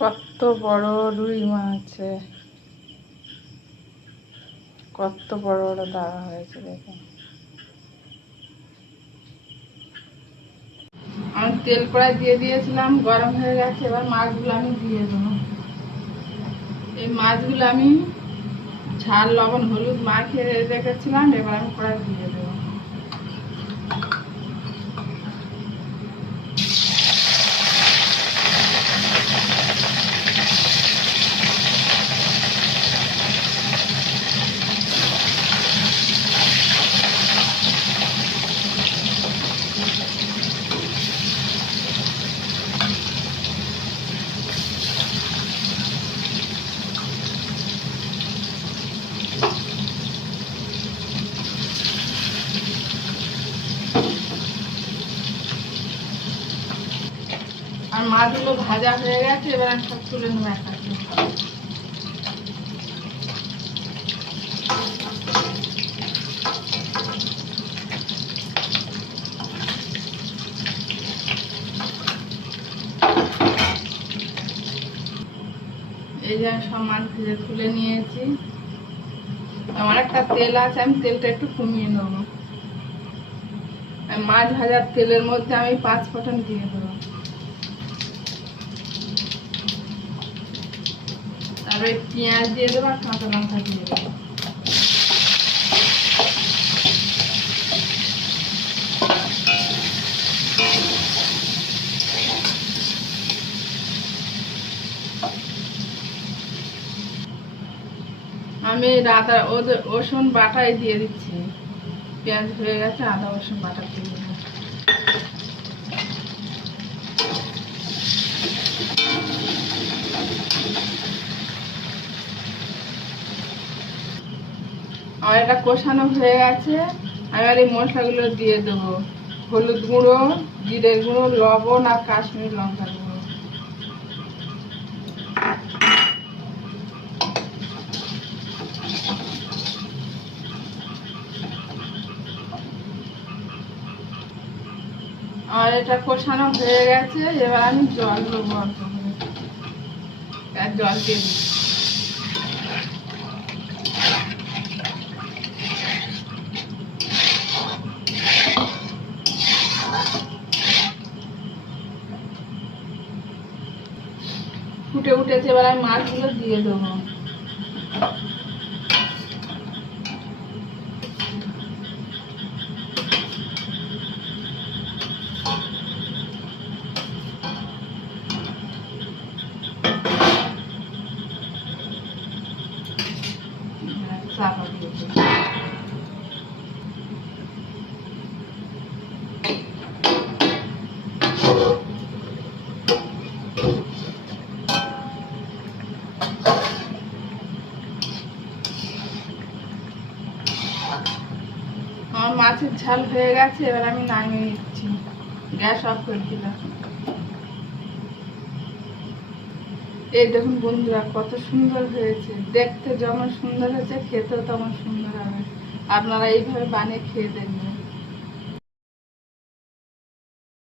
কত বড় রুই মাছ কত বড় বড় দাগা হয়েছে দেখুন আমি তেল কড়াই দিয়ে দিয়েছিলাম, গরম হয়ে গেছে, এবার মাছগুলো আমি দিয়ে দেবো। এই মাছগুলো আমি ঝাল, লবণ, হলুদ মাখিয়ে রেখেছিলাম, এবার আমি কড়াই দিয়ে দেবো। আর মাছগুলো ভাজা হয়ে গেছে, এবার সব তুলে নেব এক হাতে। এই যে সব মাছ ভেজে তুলে নিয়েছি। আমার একটা তেল আছে, আমি তেলটা একটু কমিয়ে নেব। মাছ ভাজার তেলের মধ্যে আমি পাঁচ ফোটন দিয়ে দেবো। তারপরে পেঁয়াজ দিয়ে দেবো আর কাঁচা লঙ্কা দিয়ে দেবো। আমি আদা রসুন বাটাই দিয়ে দিচ্ছি। পেঁয়াজ হয়ে গেছে, আদা, রসুন বাটা দিয়ে আমার এটা কষানো হয়ে গেছে। আমি আর এই মশলাগুলো দিয়ে দেবো। হলুদ গুঁড়ো, জিরে গুঁড়ো, লবণ আর কাশ্মীর লঙ্কা গুঁড়ো। আর এটা কষানো হয়ে গেছে। এবার আমি জল দেবো জল দিয়ে দিচ্ছি। ফুটে উঠেছে এবার আমি মাছগুলো দিয়ে দেবো। দিয়ে দেবো আমার মাছের ঝাল হয়ে গেছে, এবার আমি নামিয়ে দিচ্ছি গ্যাস অফ করে দিলাম। এই দেখুন বন্ধুরা, কত সুন্দর হয়েছে। দেখতে যেমন সুন্দর হয়েছে, খেতেও তেমন সুন্দর হবে। আপনারা এইভাবে বানিয়ে খেয়ে দেখবেন।